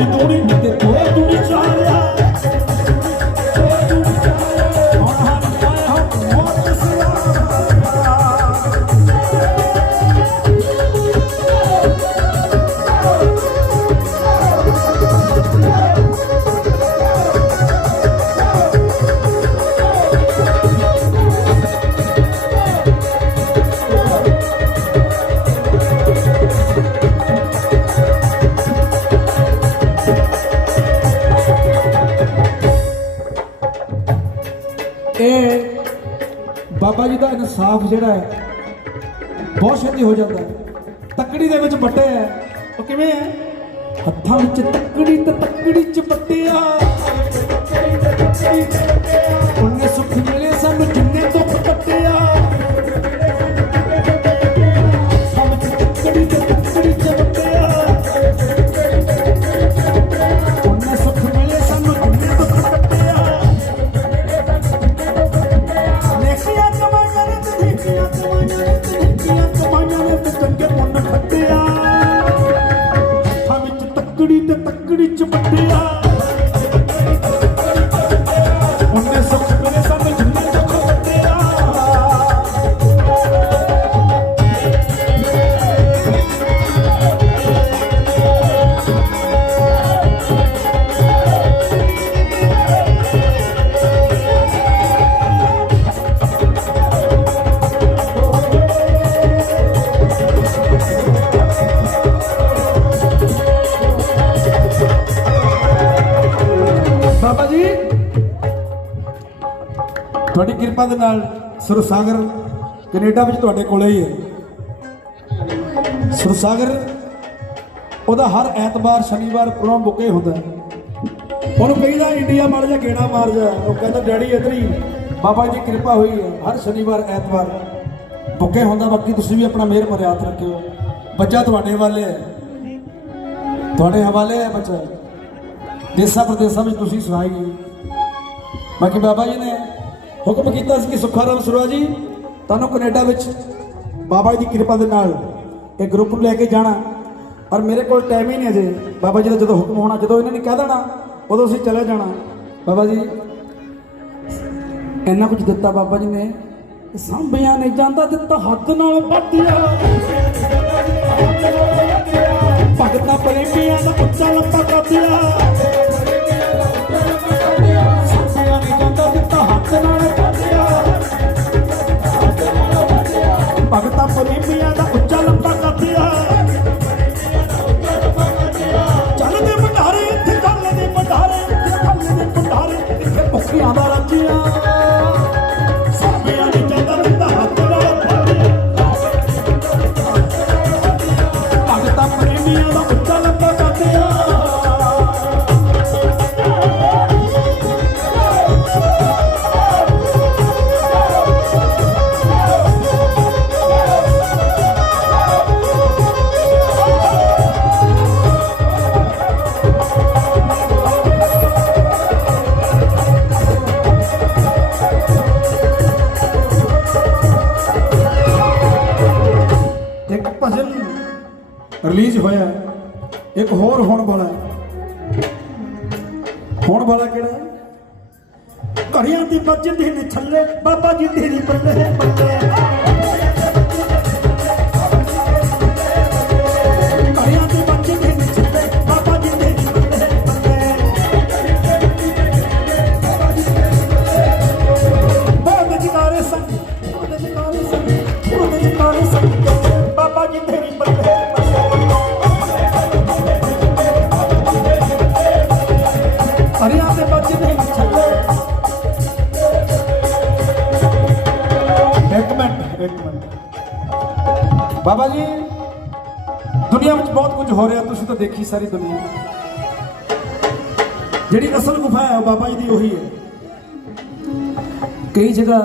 ਇੱਕ ਦੂਣੀ ਤੇ ਦੋ ਬਾਬਾ ਜੀ ਦਾ ਇਨਸਾਫ ਜਿਹੜਾ ਹੈ, ਬਹੁਤ ਛੇਤੀ ਹੋ ਜਾਂਦਾ ਹੈ। ਤੱਕੜੀ ਦੇ ਵਿੱਚ ਵੱਟੇ ਹੈ। ਉਹ ਕਿਵੇਂ ਹੈ? ਹੱਥਾਂ ਵਿੱਚ ਤੱਕੜੀ ਤੇ ਤੱਕੜੀ ਚ ਵੱਟਿਆ। ਉਹਨੇ ਸੁੱਖ ਬਾਬਾ ਜੀ। ਤੁਹਾਡੀ ਕਿਰਪਾ ਦੇ ਨਾਲ ਸੁਰਸਾਗਰ ਕੈਨੇਡਾ ਵਿੱਚ ਤੁਹਾਡੇ ਕੋਲੇ ਹੀ ਹੈ। ਸੁਰਸਾਗਰ ਉਹਦਾ ਹਰ ਐਤਵਾਰ, ਸ਼ਨੀਵਾਰ ਪ੍ਰੋਗਰਾਮ ਬੁੱਕੇ ਹੁੰਦਾ ਉਹਨੂੰ ਕਹੀਦਾ, ਇੰਡੀਆ ਮਾਰ ਜਾ ਗੇੜਾ ਮਾਰ ਜਾ। ਉਹ ਕਹਿੰਦਾ, ਡੈਡੀ ਇੱਧਰ ਹੀ ਬਾਬਾ ਜੀ ਕਿਰਪਾ ਹੋਈ ਹੈ। ਹਰ ਸ਼ਨੀਵਾਰ, ਐਤਵਾਰ ਬੁੱਕੇ ਹੁੰਦਾ। ਬਾਕੀ ਤੁਸੀਂ ਵੀ ਆਪਣਾ ਮਿਹਰ ਭਰਿਆ ਰੱਖਿਓ। ਬੱਚਾ ਤੁਹਾਡੇ ਹਵਾਲੇ ਹੈ। ਤੁਹਾਡੇ ਹਵਾਲੇ ਹੈ ਬੱਚਾ। ਦੇਸਾਂ ਪ੍ਰਦੇਸਾਂ ਵਿੱਚ ਤੁਸੀਂ ਸੁਣਾਈ ਬਾਕੀ ਬਾਬਾ ਜੀ ਨੇ ਹੁਕਮ ਕੀਤਾ ਸੀ ਕਿ ਸੁਖਾਰਾਮ ਸੁਰਾ ਜੀ, ਤੁਹਾਨੂੰ ਕੈਨੇਡਾ ਵਿੱਚ ਬਾਬਾ ਜੀ ਦੀ ਕਿਰਪਾ ਦੇ ਨਾਲ ਇਹ ਗਰੁੱਪ ਨੂੰ ਲੈ ਕੇ ਜਾਣਾ। ਪਰ ਮੇਰੇ ਕੋਲ ਟਾਈਮ ਹੀ ਨਹੀਂ ਅਜੇ। ਬਾਬਾ ਜੀ ਦਾ ਜਦੋਂ ਹੁਕਮ ਹੋਣਾ, ਜਦੋਂ ਇਹਨਾਂ ਨੇ ਕਹਿ ਦੇਣਾ, ਉਦੋਂ ਅਸੀਂ ਚਲੇ ਜਾਣਾ। ਬਾਬਾ ਜੀ, ਇੰਨਾ ਕੁਝ ਦਿੱਤਾ ਬਾਬਾ ਜੀ ਨੇ। ਸਾਂਭਿਆ ਨੇ ਜਾਂਦਾ ਦਿੱਤਾ ਹੱਥ ਨਾਲ ਵੱਢਿਆ ਭਗਤਾਂ ਪ੍ਰੇਮੀਆਂ ਦਾ ਉੱਚਾ ਲੰਬਾ ਕੱਢਿਆ ਭਗਤਾਂ ਪ੍ਰੇਮੀਆਂ ਦਾ ਉੱਚਾ ਲੰਬਾ ਕੱਢਿਆ ਰਿਲੀਜ਼ ਹੋਇਆ ਇੱਕ ਹੋਰ ਹੋਣ ਵਾਲਾ ਹੈ। ਹੋਣ ਵਾਲਾ ਕਿਹੜਾ ਹੈ? ਘੜੀਆਂ ਦੀ ਵੱਜਦੀ ਨੇ ਥੱਲੇ ਬਾਬਾ ਜੀ ਤੇਰੀ ਬੱਲੇ ਬੱਲੇ ਬਾਬਾ ਜੀ, ਦੁਨੀਆ ਵਿੱਚ ਬਹੁਤ ਕੁਝ ਹੋ ਰਿਹਾ, ਤੁਸੀਂ ਤਾਂ ਦੇਖੀ ਸਾਰੀ ਦੁਨੀਆ। ਜਿਹੜੀ ਅਸਲ ਗੁਫਾ ਹੈ ਬਾਬਾ ਜੀ ਦੀ ਉਹੀ ਹੈ। ਕਈ ਜਗ੍ਹਾ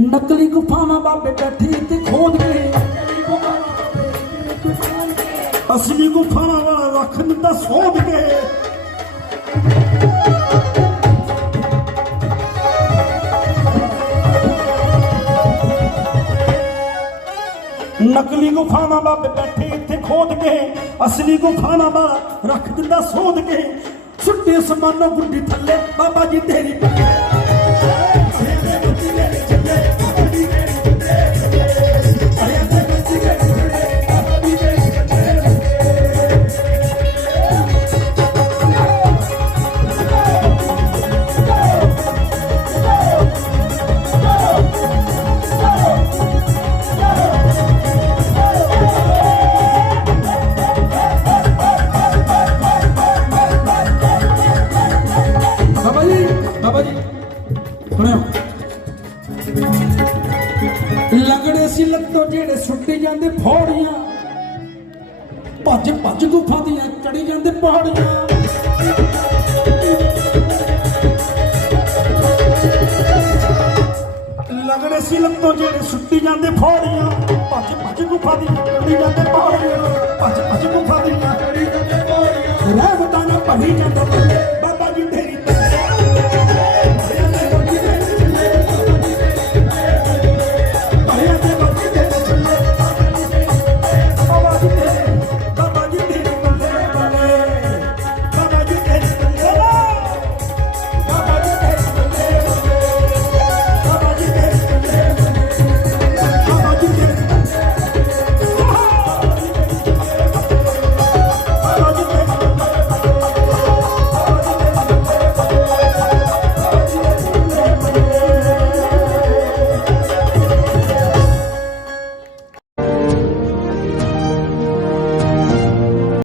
ਨਕਲੀ ਗੁਫਾਵਾਂ ਬਾਬੇ ਬੈਠੇ ਤੇ ਖੋਦ ਗਏ। ਅਸਲੀ ਗੁਫਾਵਾਂ ਵਾਲਾ ਰੱਖ ਦਿੰਦਾ, ਸੋਧ ਕੇ। ਨਕਲੀ ਗੁਫਾਵਾਂ ਬਾਬੇ ਬੈਠੇ, ਇੱਥੇ ਖੋਦ ਕੇ ਅਸਲੀ ਗੁਫਾਵਾਂ ਦਾ ਰੱਖ ਦਿੰਦਾ, ਸੋਧ ਕੇ। ਸੁੱਟੇ ਸਮਾਨੋ ਗੁੱਡੀ ਥੱਲੇ, ਬਾਬਾ ਜੀ ਤੇਰੀ ਪੱਲੇ। ਬਾਬਾ ਲੰਗੜੇ ਸੀ ਲੱਤੋਂ ਜਿਹੜੇ ਸੁੱਟੀ ਜਾਂਦੇ ਫੋੜੀਆਂ ਭੱਜ ਭੱਜ ਗੁਫਾ ਦੀਆਂ, ਚੜੀ ਜਾਂਦੇ ਪਹਾੜੀਆਂ। ਲੰਗੜੇ ਸੀ ਲੱਤੋਂ ਜਿਹੜੇ ਸੁੱਟੀ ਜਾਂਦੇ ਫੋੜੀਆਂ ਭੱਜ ਭੱਜ ਗੁਫਾ ਦੀ ਚੜੀ ਜਾਂਦੇ ਪਹਾੜੀਆਂ। ਭੱਜ ਭੱਜ ਗੁਫਾ ਦੀ ਚੜੀ ਜਾਂਦੇ ਪਹਾੜੀਆਂ। ਰਹਿਮਤਾਂ ਨਾਲ ਭਰੀ ਜਾਂਦੇ